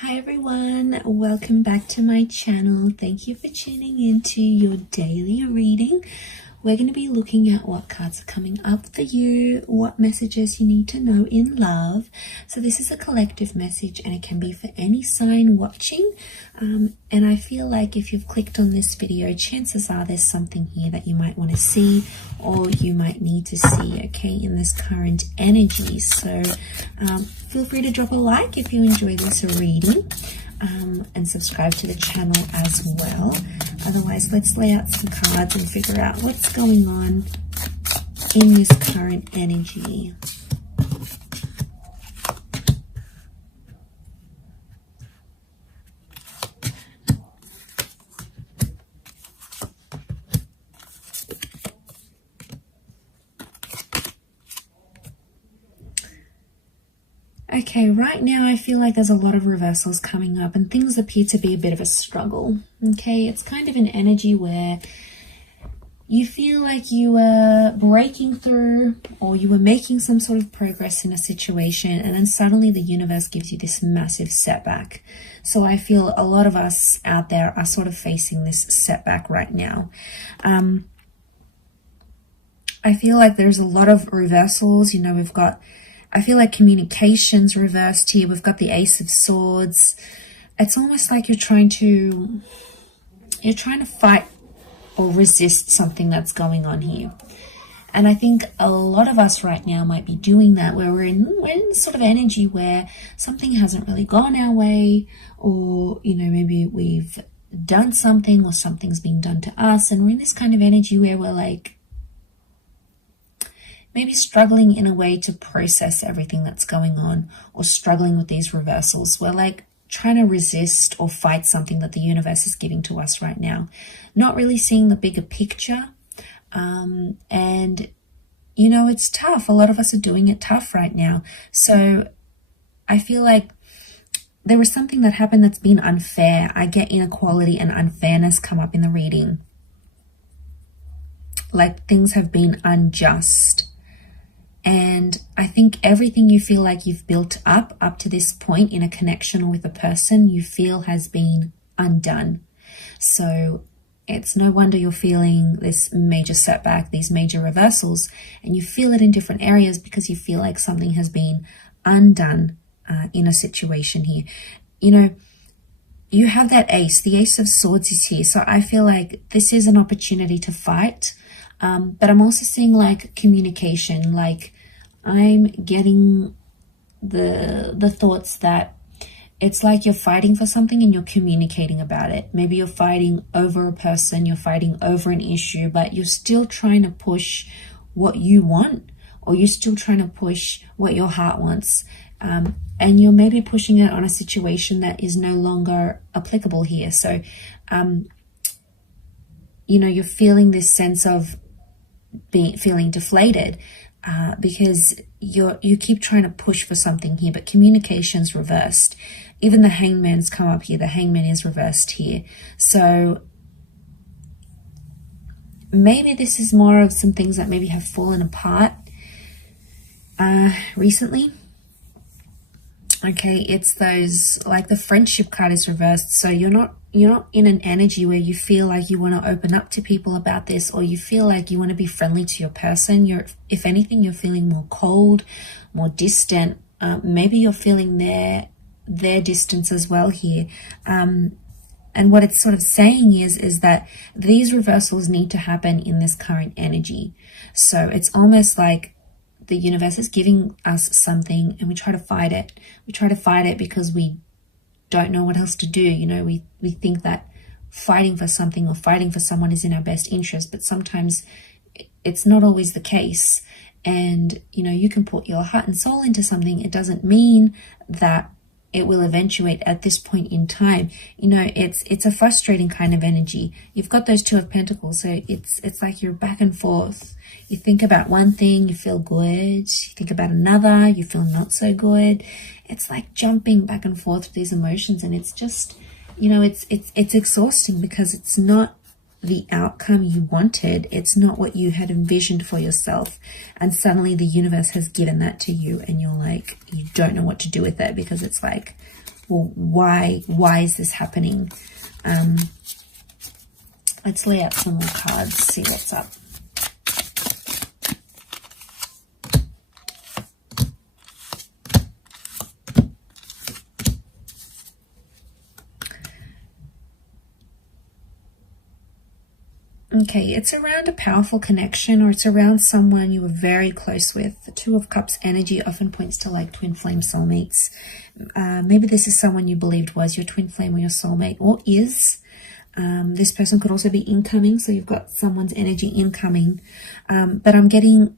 Hi everyone, welcome back to my channel. Thank you for tuning into your daily reading. We're going to be looking at what cards are coming up for you, what messages you need to know in love. So this is a collective message and it can be for any sign watching. And I feel like if you've clicked on this video, chances are there's something here that you might want to see or you might need to see, okay, in this current energy. So feel free to drop a like if you enjoy this reading. And subscribe to the channel as well. Otherwise, let's lay out some cards and figure out what's going on in this current energy. Okay, right now I feel like there's a lot of reversals coming up and things appear to be a bit of a struggle. Okay, it's kind of an energy where you feel like you were breaking through or you were making some sort of progress in a situation and then suddenly the universe gives you this massive setback. So I feel a lot of us out there are sort of facing this setback right now. I feel like there's a lot of reversals. You know, I feel like communication's reversed here. We've got the Ace of Swords. It's almost like you're trying to fight or resist something that's going on here. And I think a lot of us right now might be doing that, where we're in sort of energy where something hasn't really gone our way, or, you know, maybe we've done something or something's being done to us. And we're in this kind of energy where we're like, maybe struggling in a way to process everything that's going on, or struggling with these reversals. We're like trying to resist or fight something that the universe is giving to us right now. Not really seeing the bigger picture. And, you know, it's tough. A lot of us are doing it tough right now. So I feel like there was something that happened that's been unfair. I get inequality and unfairness come up in the reading. Like things have been unjust. And I think everything you feel like you've built up to this point in a connection or with a person, you feel has been undone. So it's no wonder you're feeling this major setback, these major reversals, and you feel it in different areas because you feel like something has been undone in a situation here. You know, you have that ace, the Ace of Swords is here. So I feel like this is an opportunity to fight. But I'm also seeing like communication, like I'm getting the thoughts that it's like you're fighting for something and you're communicating about it. Maybe you're fighting over a person, you're fighting over an issue, but you're still trying to push what you want, or you're still trying to push what your heart wants. And you're maybe pushing it on a situation that is no longer applicable here. So, you know, you're feeling this sense of feeling deflated because you keep trying to push for something here, but communication's reversed. Even the Hangman's come up here. The Hangman is reversed here. So maybe this is more of some things that maybe have fallen apart recently. Okay, it's those, like the Friendship card is reversed. So you're not in an energy where you feel like you want to open up to people about this, or you feel like you want to be friendly to your person. If anything, you're feeling more cold, more distant. Maybe you're feeling their distance as well here. And what it's sort of saying is that these reversals need to happen in this current energy. So it's almost like the universe is giving us something and we try to fight it. We try to fight it because we don't know what else to do. You know, we think that fighting for something or fighting for someone is in our best interest, but sometimes it's not always the case. And, you know, you can put your heart and soul into something. It doesn't mean that it will eventuate at this point in time. You know, it's a frustrating kind of energy. You've got those Two of Pentacles, so it's like you're back and forth. You think about one thing, you feel good. You think about another, you feel not so good. It's like jumping back and forth with these emotions, and it's just, you know, it's exhausting because it's not the outcome you wanted. It's not what you had envisioned for yourself. And suddenly the universe has given that to you and you're like, you don't know what to do with it because it's like, well, why is this happening? Let's lay out some more cards, see what's up. Okay, it's around a powerful connection, or it's around someone you were very close with. The Two of Cups energy often points to like twin flame soulmates. Maybe this is someone you believed was your twin flame or your soulmate, or is. This person could also be incoming, so you've got someone's energy incoming. But I'm getting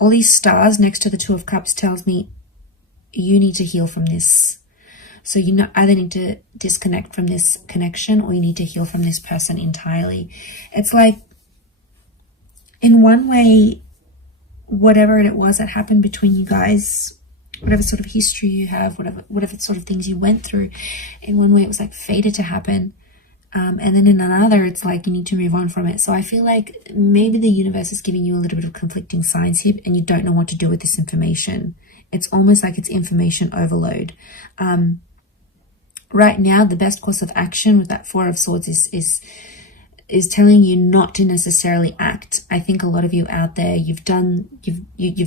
all these stars next to the Two of Cups tells me you need to heal from this. So you either need to disconnect from this connection, or you need to heal from this person entirely. It's like, in one way, whatever it was that happened between you guys, whatever sort of history you have, whatever sort of things you went through, in one way it was like fated to happen. And then in another, it's like you need to move on from it. So I feel like maybe the universe is giving you a little bit of conflicting signs here, and you don't know what to do with this information. It's almost like it's information overload. Right now, the best course of action with that Four of Swords is telling you not to necessarily act. I think a lot of you out there, you've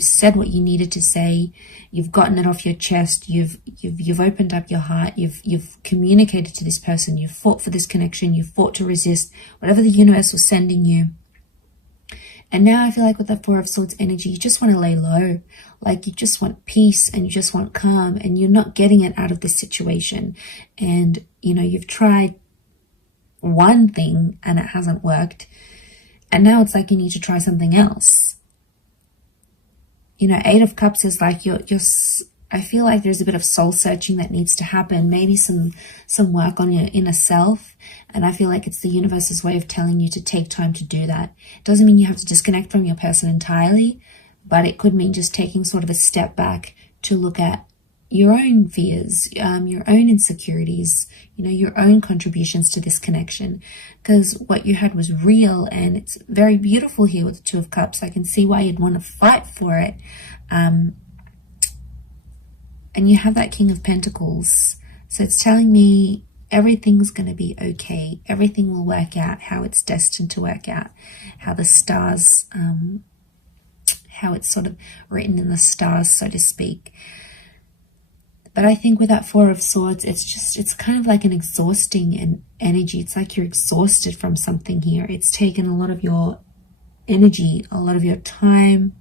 said what you needed to say, you've gotten it off your chest, you've opened up your heart, you've communicated to this person, you've fought for this connection, you've fought to resist whatever the universe was sending you. And now I feel like with the Four of Swords energy, you just want to lay low. Like you just want peace and you just want calm, and you're not getting it out of this situation. And, you know, you've tried one thing and it hasn't worked. And now it's like you need to try something else. You know, Eight of Cups is like I feel like there's a bit of soul searching that needs to happen. Maybe some work on your inner self. And I feel like it's the universe's way of telling you to take time to do that. It doesn't mean you have to disconnect from your person entirely, but it could mean just taking sort of a step back to look at your own fears, your own insecurities, you know, your own contributions to this connection. Because what you had was real, and it's very beautiful here with the Two of Cups. I can see why you'd want to fight for it. And you have that King of Pentacles. So it's telling me everything's going to be okay. Everything will work out how it's destined to work out. How the stars, how it's sort of written in the stars, so to speak. But I think with that Four of Swords, it's kind of like an exhausting energy. It's like you're exhausted from something here. It's taken a lot of your energy, a lot of your time,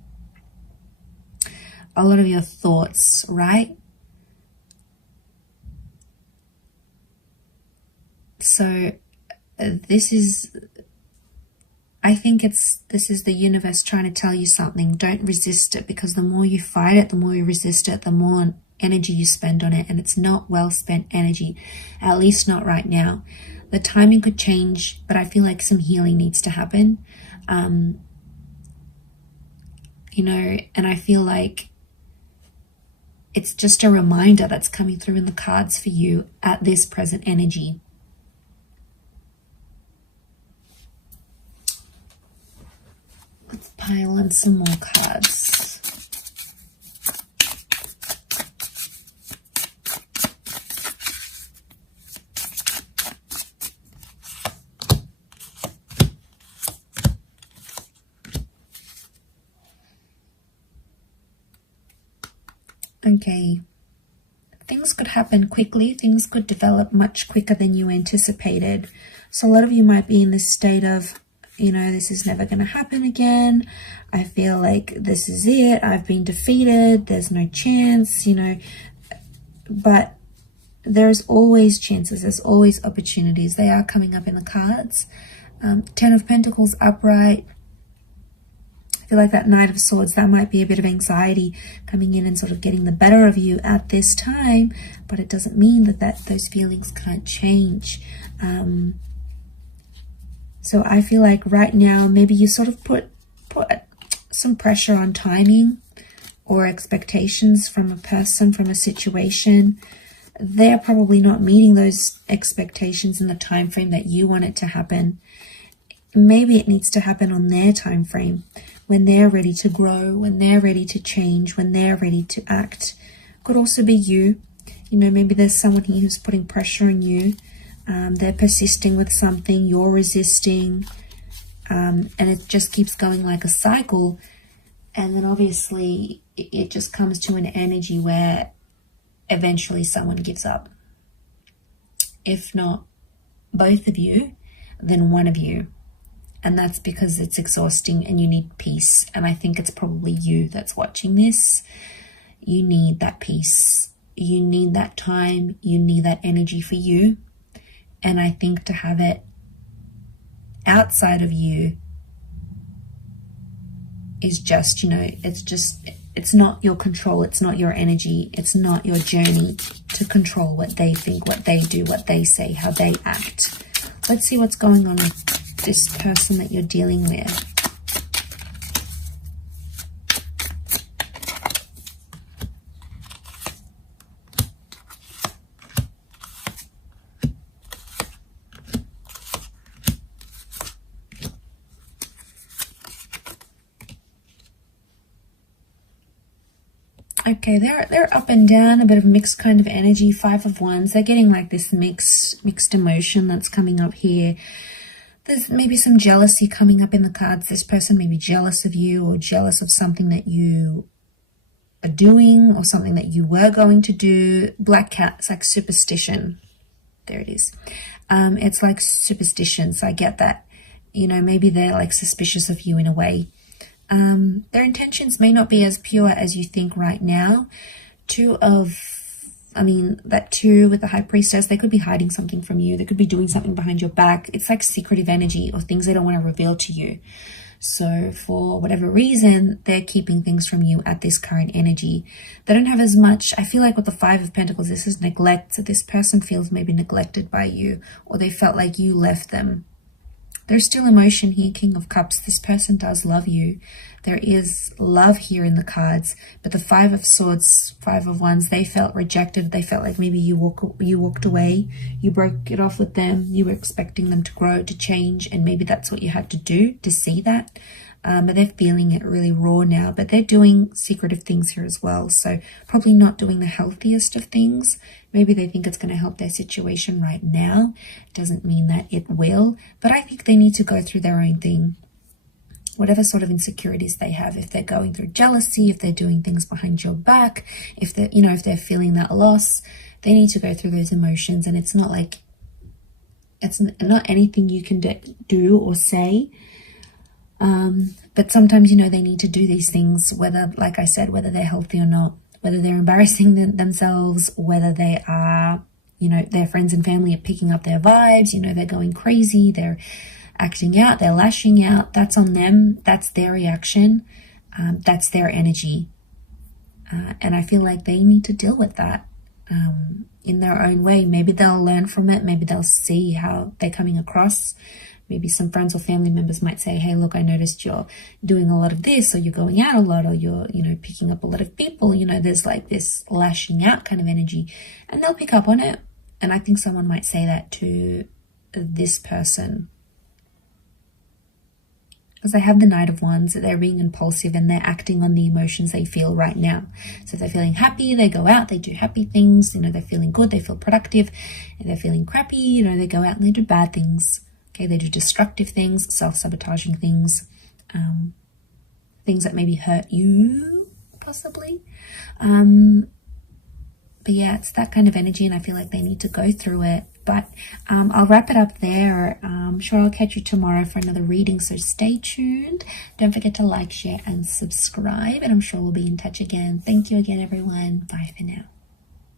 a lot of your thoughts, right? So this is, I think this is the universe trying to tell you something. Don't resist it, because the more you fight it, the more you resist it, the more energy you spend on it, and it's not well spent energy, at least not right now. The timing could change, but I feel like some healing needs to happen. You know, and I feel like it's just a reminder that's coming through in the cards for you at this present energy. Let's pile on some more cards. Okay, things could happen quickly. Things could develop much quicker than you anticipated. So a lot of you might be in this state of, you know, this is never going to happen again. I feel like this is it. I've been defeated. There's no chance, you know. But there's always chances. There's always opportunities. They are coming up in the cards. Ten of Pentacles upright. I feel like that Knight of Swords, that might be a bit of anxiety coming in and sort of getting the better of you at this time, but it doesn't mean that those feelings can't change. So I feel like right now, maybe you sort of put some pressure on timing or expectations from a person, from a situation. They're probably not meeting those expectations in the time frame that you want it to happen. Maybe it needs to happen on their time frame, when they're ready to grow, when they're ready to change, when they're ready to act. Could also be you. You know, maybe there's someone here who's putting pressure on you. They're persisting with something, you're resisting, and it just keeps going like a cycle. And then obviously it just comes to an energy where eventually someone gives up. If not both of you, then one of you. And that's because it's exhausting and you need peace. And I think it's probably you that's watching this. You need that peace. You need that time. You need that energy for you. And I think to have it outside of you is just, you know, it's not your control. It's not your energy. It's not your journey to control what they think, what they do, what they say, how they act. Let's see what's going on with this person that you're dealing with. Okay, they're up and down, a bit of mixed kind of energy. 5 of Wands. They're getting like this mixed emotion that's coming up here. There's maybe some jealousy coming up in the cards. This person may be jealous of you or jealous of something that you are doing or something that you were going to do. Black cat, it's like superstition. There it is. It's like superstition. So I get that. You know, maybe they're like suspicious of you in a way. Their intentions may not be as pure as you think right now. That 2 with the High Priestess, they could be hiding something from you. They could be doing something behind your back. It's like secretive energy or things they don't want to reveal to you. So for whatever reason, they're keeping things from you at this current energy. They don't have as much. I feel like with the 5 of Pentacles, this is neglect. So this person feels maybe neglected by you, or they felt like you left them. There's still emotion here, King of Cups. This person does love you. There is love here in the cards. But the 5 of Swords, 5 of Wands, they felt rejected. They felt like maybe you walked away. You broke it off with them. You were expecting them to grow, to change. And maybe that's what you had to do to see that. But they're feeling it really raw now. But they're doing secretive things here as well. So probably not doing the healthiest of things. Maybe they think it's going to help their situation right now. Doesn't mean that it will. But I think they need to go through their own thing. Whatever sort of insecurities they have, if they're going through jealousy, if they're doing things behind your back, if they're feeling that loss, they need to go through those emotions. And it's not like, it's not anything you can do or say. But sometimes, they need to do these things, whether, like I said, whether they're healthy or not, whether they're embarrassing themselves, whether they are, their friends and family are picking up their vibes, they're going crazy, they're acting out, they're lashing out. That's on them. That's their reaction. That's their energy. And I feel like they need to deal with that in their own way. Maybe they'll learn from it. Maybe they'll see how they're coming across. Maybe some friends or family members might say, hey, look, I noticed you're doing a lot of this, or you're going out a lot, or you're, picking up a lot of people. There's like this lashing out kind of energy, and they'll pick up on it. And I think someone might say that to this person, because they have the Knight of Wands, they're being impulsive and they're acting on the emotions they feel right now. So if they're feeling happy, they go out, they do happy things, they're feeling good, they feel productive. If they're feeling crappy, they go out and they do bad things. Okay, they do destructive things, self-sabotaging things, things that maybe hurt you, possibly. But yeah, it's that kind of energy, and I feel like they need to go through it. But I'll wrap it up there. I'm sure I'll catch you tomorrow for another reading, so stay tuned. Don't forget to like, share, and subscribe, and I'm sure we'll be in touch again. Thank you again, everyone. Bye for now.